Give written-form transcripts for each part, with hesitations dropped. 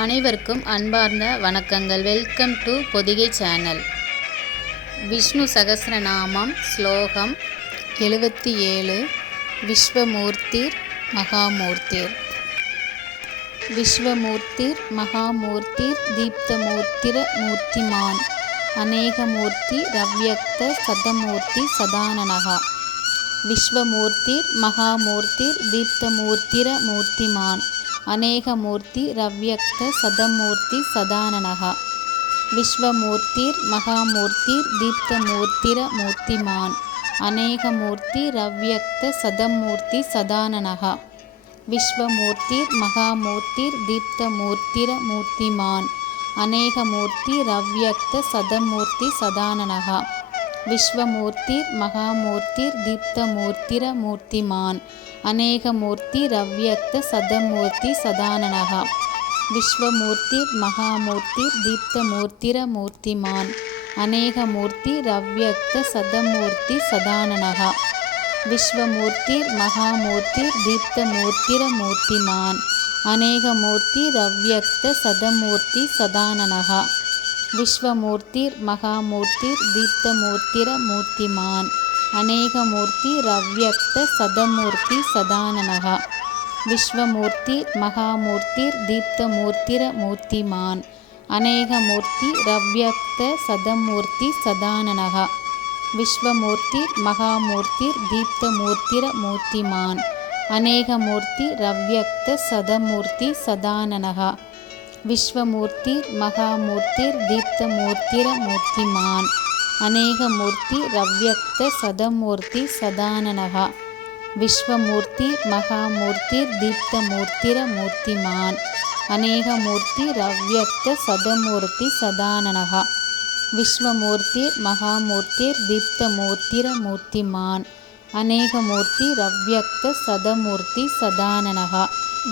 அனைவருக்கும் அன்பார்ந்த வணக்கங்கள். Welcome to Podhigai channel. Vishnu Sahasranamam ஸ்லோகம் 77. விஸ்வமூர்த்திர் மகாமூர்த்திர். விஸ்வமூர்த்திர் மகாமூர்த்திர் தீப்தமூர்த்திர மூர்த்திமான் அநேகமூர்த்தி ரவ்யக்த சதமூர்த்தி சதானனஹ. விஸ்வமூர்த்திர் மகாமூர்த்திர் தீப்தமூர்த்திர மூர்த்திமான் அநேகமூர்த்தி ரவ்யக்த சதமூர்த்தி சதானனஹ. விஸ்வமூர்த்திர் மகாமூர்த்திர் தீப்தமூர்த்திர மூர்த்திமான் அநேகமூர்த்தி ரவ்யக்த சதமூர்த்தி சதானனஹ. விஸ்வமூர்த்திர் மகாமூர்த்திர் தீப்தமூர்த்திர மூர்த்திமான் அநேகமூர்த்தி ரவ்யக்த சதமூர்த்தி சதானனஹ. விஸ்வமூர்த்திர் மகாமூர்த்திர் தீப்தமூர்த்திர மூர்த்திமான் அநேகமூர்த்தி ரவ்யக்த சதமூர்த்தி சதானனஹ. விஸ்வமூர்த்திர் மகாமூர்த்திர் தீப்தமூர்த்திர மூர்த்திமான் அநேகமூர்த்தி ரவ்யக்த சதமூர்த்தி சதானனஹ. விஸ்வமூர்த்திர் மகாமூர்த்திர் தீப்தமூர்த்திர மூர்த்திமான் அநேகமூர்த்தி ரவ்யக்த சதமூர்த்தி சதானனஹ. விஸ்வமூர்த்திர் மகாமூர்த்திர் தீப்தமூர்த்திர மூர்த்திமான் அநேகமூர்த்தி ரவ்யக்த சதமூர்த்தி சதானனஹ. விஸ்வமூர்த்திர் மகாமூர்த்திர் தீப்தமூர்த்திர மூர்த்திமான் அநேகமூர்த்தி ரவ்யக்த சதமூர்த்தி சதானனஹ. விஸ்வமூர்த்திர் மகாமூர்த்திர் தீப்தமூர்த்திர மூர்த்திமான் அநேகமூர்த்தி ரவ்யக்த சதமூர்த்தி சதானனஹ. விஸ்வமூர்த்திர் மகாமூர்த்திர் தீப்தமூர்த்திர மூர்த்திமான் அநேகமூர்த்தி ரவ்யக்த சதமூர்த்தி சதானனஹ. விஸ்வமூர்த்திர் மகாமூர்த்திர் தீப்தமூர்த்திர மூர்த்திமான் அநேகமூர்த்தி ரவ்யக்த சதமூர்த்தி சதானனஹ. விஸ்வமூர்த்திர் மகாமூர்த்திர் தீப்தமூர்த்திர மூர்த்திமான் அநேகமூர்த்தி ரவ்யக்த சதமூர்த்தி சதானனஹ.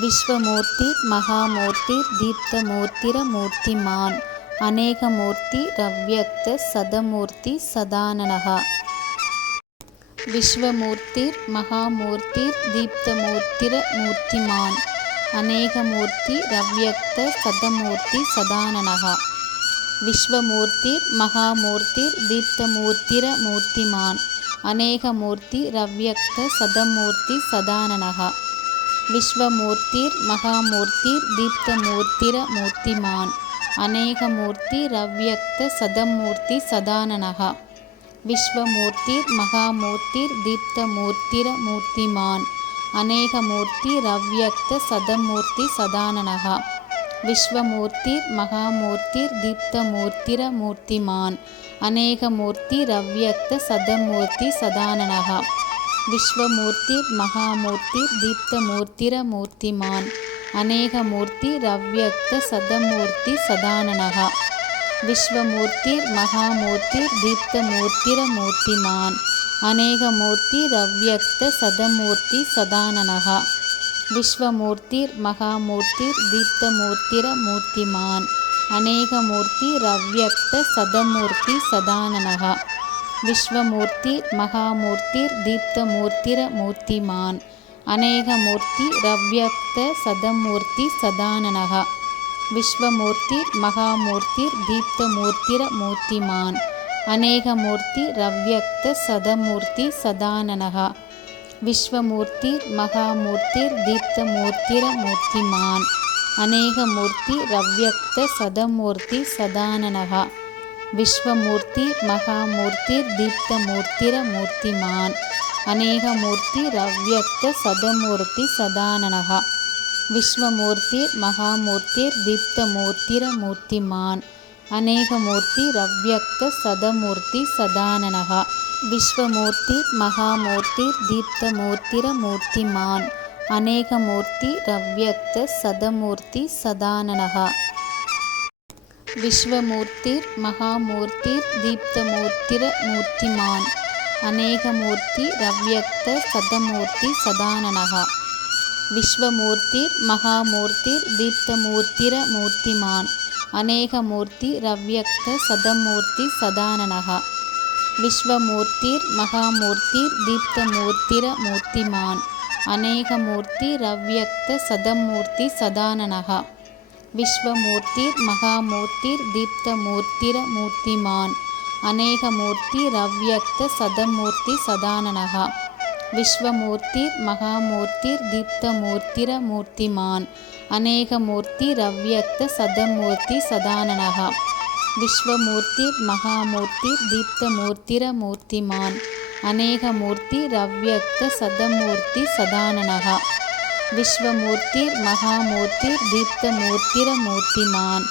விஸ்வமூர்த்திர் மகாமூர்த்திர் தீப்தமூர்த்திர மூர்த்திமான் அநேகமூர்த்தி ரவ்யக்த சதமூர்த்தி சதானனஹ. விஸ்வமூர்த்திர் மகாமூர்த்திர் தீப்தமூர்த்திர மூர்த்திமான் அநேகமூர்த்தி ரவ்யக்த சதமூர்த்தி சதானனஹ. விஸ்வமூர்த்திர் மகாமூர்த்திர் தீப்தமூர்த்திர மூர்த்திமான் அநேகமூர்த்தி ரவ்யக்த சதமூர்த்தி சதானனஹ. விஸ்வமூர்த்திர் மகாமூர்த்திர் தீப்தமூர்த்திர மூர்த்திமான் அநேகமூர்த்தி ரவ்யக்த சதமூர்த்தி சதானனஹ. விஸ்வமூர்த்திர் மகாமூர்த்திர் தீப்தமூர்த்திர மூர்த்திமான் அநேகமூர்த்தி ரவ்யக்த சதமூர்த்தி சதானனஹ. விஸ்வமூர்த்திர் மகாமூர்த்திர் தீப்தமூர்த்திர மூர்த்திமான் அநேகமூர்த்தி ரவ்யக்த சதமூர்த்தி சதானனஹ. விஸ்வமூர்த்திர் மகாமூர்த்திர் தீப்தமூர்த்திர மூர்த்திமான் அநேகமூர்த்தி ரவ்யக்த சதமூர்த்தி சதானனஹ. விஸ்வமூர்த்திர் மகாமூர்த்திர் தீப்தமூர்த்திர மூர்த்திமான் அநேகமூர்த்தி ரவ்யக்த சதமூர்த்தி சதானனஹ. விஸ்வமூர்த்திர் மகாமூர்த்திர் தீப்தமூர்த்திர மூர்த்திமான் அநேகமூர்த்தி ரவ்யக்த சதமூர்த்தி சதானனஹ. விஸ்வமூர்த்திர் மகாமூர்த்திர் தீப்தமூர்த்திர மூர்த்திமான் அநேகமூர்த்தி ரவ்யக்த சதமூர்த்தி சதானனஹ. விஸ்வமூர்த்திர் மகாமூர்த்திர் தீப்தமூர்த்திர மூர்த்திமான் அநேகமூர்த்தி ரவ்யக்த சதமூர்த்தி சதானனஹ. விஸ்வமூர்த்திர் மகாமூர்த்திர் தீப்தமூர்த்திர மூர்த்திமான் அநேகமூர்த்தி ரவ்யக்த சதமூர்த்தி சதானனஹ. விஸ்வமூர்த்திர் மகாமூர்த்திர் தீப்தமூர்த்திர மூர்த்திமான் அநேகமூர்த்தி ரவ்யக்த சதமூர்த்தி சதானனஹ. விஸ்வமூர்த்திர் மகாமூர்த்திர் தீப்தமூர்த்திர மூர்த்திமான் அநேகமூர்த்தி ரவ்யக்த சதமூர்த்தி சதானனஹ. விஸ்வமூர்த்திர் மகாமூர்த்திர் தீப்தமூர்த்திர மூர்த்திமான் அநேகமூர்த்தி ரவ்யக்த சதமூர்த்தி சதானனஹ. விஸ்வமூர்த்திர் மகாமூர்த்திர் தீப்தமூர்த்திர மூர்த்திமான் அநேகமூர்த்தி ரவ்யக்த சதமூர்த்தி சதானனஹ. விஸ்வமூர்த்திர் மகாமூர்த்திர் தீப்தமூர்த்திர மூர்த்திமான் அநேகமூர்த்தி ரவ்யக்த சதமூர்த்தி சதானனஹ. விஸ்வமூர்த்திர் மகாமூர்த்திர் தீப்தமூர்த்திர மூர்த்திமான் அநேகமூர்த்தி ரவ்யக்த சதமூர்த்தி சதானனஹ. விஸ்வமூர்த்திர் மகாமூர்த்திர் தீப்தமூர்த்திரமூர்த்திமான் அநேகமூர்த்திரவ்யக்த சதமூர்த்தி சதானனः விஸ்வமூர்த்திர் மகாமூர்த்திர் தீப்தமூர்த்திரமூர்த்திமான் அநேகமூர்த்திரவ்யக்த சதமூர்த்தி சதானனः விஸ்வமூர்த்திர் மகாமூர்த்திர் தீப்தமூர்த்திரமூர்த்திமான் அநேகமூர்த்திரவ்யக்த சதமூர்த்தி சதானனः விஸ்வமூர்த்திர் மகாமூர்த்திர் தீப்தமூர்த்திரமூர்த்திமான்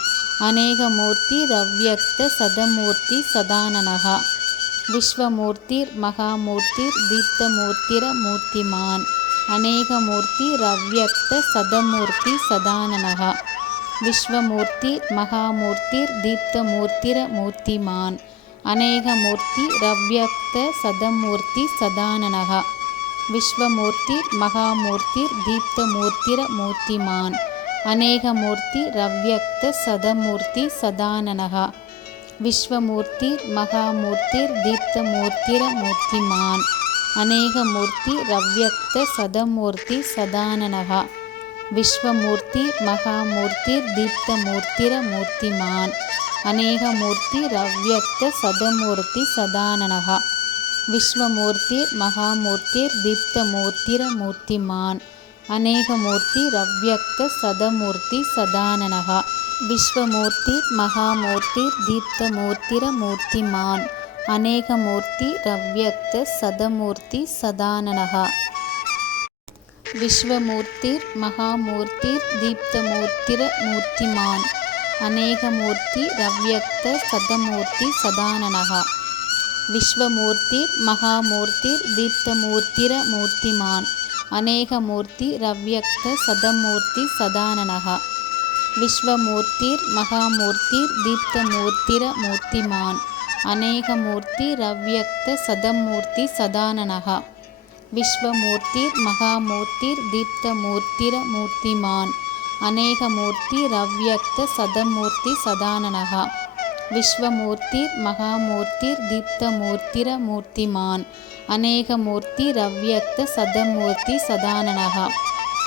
அநேகமூர்த்திரவ்யக்த சதமூர்த்தி சதானனः விஸ்வமூர்த்திர் மகாமூர்த்திர் தீப்தமூர்த்திரமூர்த்திமான் அநேகமூர்த்திரவ்யக்த சதமூர்த்தி சதானனः விஸ்வமூர்த்திர் மகாமூர்த்திர் தீப்தமூர்த்திரமூர்த்திமான் அநேகமூர்த்திரவ்யக்த சதமூர்த்தி சதானனः விஸ்வமூர்த்திர் மகாமூர்த்திர் தீப்தமூர்த்திரமூர்த்திமான் அநேகமூர்த்திரவ்யக்த சதமூர்த்தி சதானனः விஸ்வமூர்த்திர் மகாமூர்த்திர் தீப்தமூர்த்திரமூர்த்திமான் அநேகமூர்த்திரவ்யக்த சதமூர்த்தி சதானனः விஸ்வமூர்த்திர் மகாமூர்த்திர் தீப்தமூர்த்திரமூர்த்திமான் அநேகமூர்த்திரவ்யக்த சதமூர்த்தி சதானனः விஸ்வமூர்த்திர் மகாமூர்த்திர் தீப்தமூர்த்திரமூர்த்திமான் அநேகமூர்த்திரவ்யக்த சதமூர்த்தி சதானனः விஸ்வமூர்த்திர் மகாமூர்த்திர் தீப்தமூர்த்திரமூர்த்திமான் அநேகமூர்த்திரவ்யக்த சதமூர்த்தி சதானனः விஸ்வமூர்த்திர் மகாமூர்த்திர் தீப்தமூர்த்திரமூர்த்திமான் அநேகமூர்த்திரவ்யக்த சதமூர்த்தி சதானனः விஸ்வமூர்த்திர் மகாமூர்த்திர் தீப்தமூர்த்திரமூர்த்திமான் அநேகமூர்த்திரவ்யக்த சதமூர்த்தி சதானனः விஸ்வமூர்த்திர் மகாமூர்த்திர் தீப்தமூர்த்திரமூர்த்திமான் அநேகமூர்த்திரவ்யக்த சதமூர்த்தி சதானனः விஸ்வமூர்த்திர் மகாமூர்த்திர் தீப்தமூர்த்திரமூர்த்திமான் அநேகமூர்த்திரவ்யக்த சதமூர்த்தி சதானனः விஸ்வமூர்த்திர் மகாமூர்த்திர் தீப்தமூர்த்திரமூர்த்திமான் அநேகமூர்த்திரவ்யக்த சதமூர்த்தி சதானனः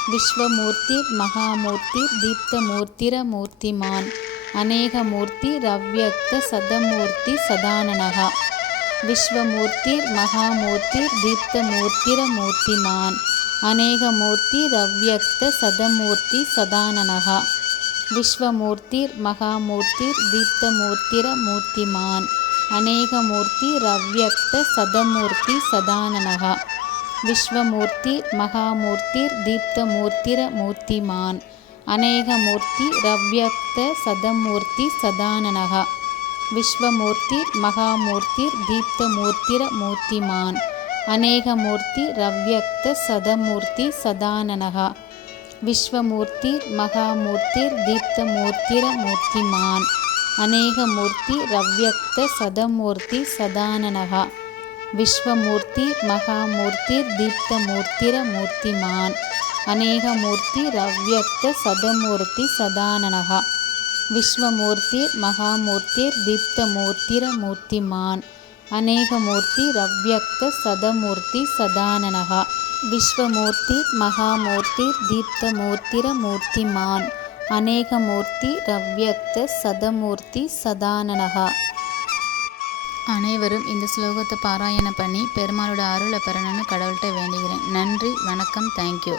விஸ்வமூர்த்திர் மகாமூர்த்திர் தீப்தமூர்த்திரமூர்த்திமான் அநேகமூர்த்திரவ்யக்த சதமூர்த்தி சதானனः விஸ்வமூர்த்திர் மகாமூர்த்திர் தீப்தமூர்த்திரமூர்த்திமான் அநேகமூர்த்திரவ்யக்த சதமூர்த்தி சதானனः விஸ்வமூர்த்திர் மகாமூர்த்திர் தீப்தமூர்த்திரமூர்த்திமான் அநேகமூர்த்திரவ்யக்த சதமூர்த்தி சதானனः விஸ்வமூர்த்திர் மகாமூர்த்திர் தீப்தமூர்த்திரமூர்த்திமான் அநேகமூர்த்திரவ்யக்த சதமூர்த்தி சதானனः விஸ்வமூர்த்திர் மகாமூர்த்திர் தீப்தமூர்த்திரமூர்த்திமான் அநேகமூர்த்திரவ்யக்த சதமூர்த்தி சதானனः விஸ்வமூர்த்திர் மகாமூர்த்திர் தீப்தமூர்த்திரமூர்த்திமான் அநேகமூர்த்திரவ்யக்த சதமூர்த்தி சதானனः விஸ்வமூர்த்திர் மகாமூர்த்திர் தீப்தமூர்த்திரமூர்த்திமான் அநேகமூர்த்திரவ்யக்த சதமூர்த்தி சதானனः விஸ்வமூர்த்திர் மகாமூர்த்திர் தீப்தமூர்த்திரமூர்த்திமான் அநேகமூர்த்திரவ்யக்த சதமூர்த்தி சதானனः விஸ்வமூர்த்திர் மகாமூர்த்திர் தீப்தமூர்த்திரமூர்த்திமான் அநேகமூர்த்திரவ்யக்த சதமூர்த்தி சதானனः. அனைவரும் இந்த ஸ்லோகத்தை பாராயணம் பண்ணி பெருமாளோட அருளை பெறணும்னு கடவுள்கிட்ட வேண்டிக்கிறேன். நன்றி, வணக்கம், தேங்க்யூ.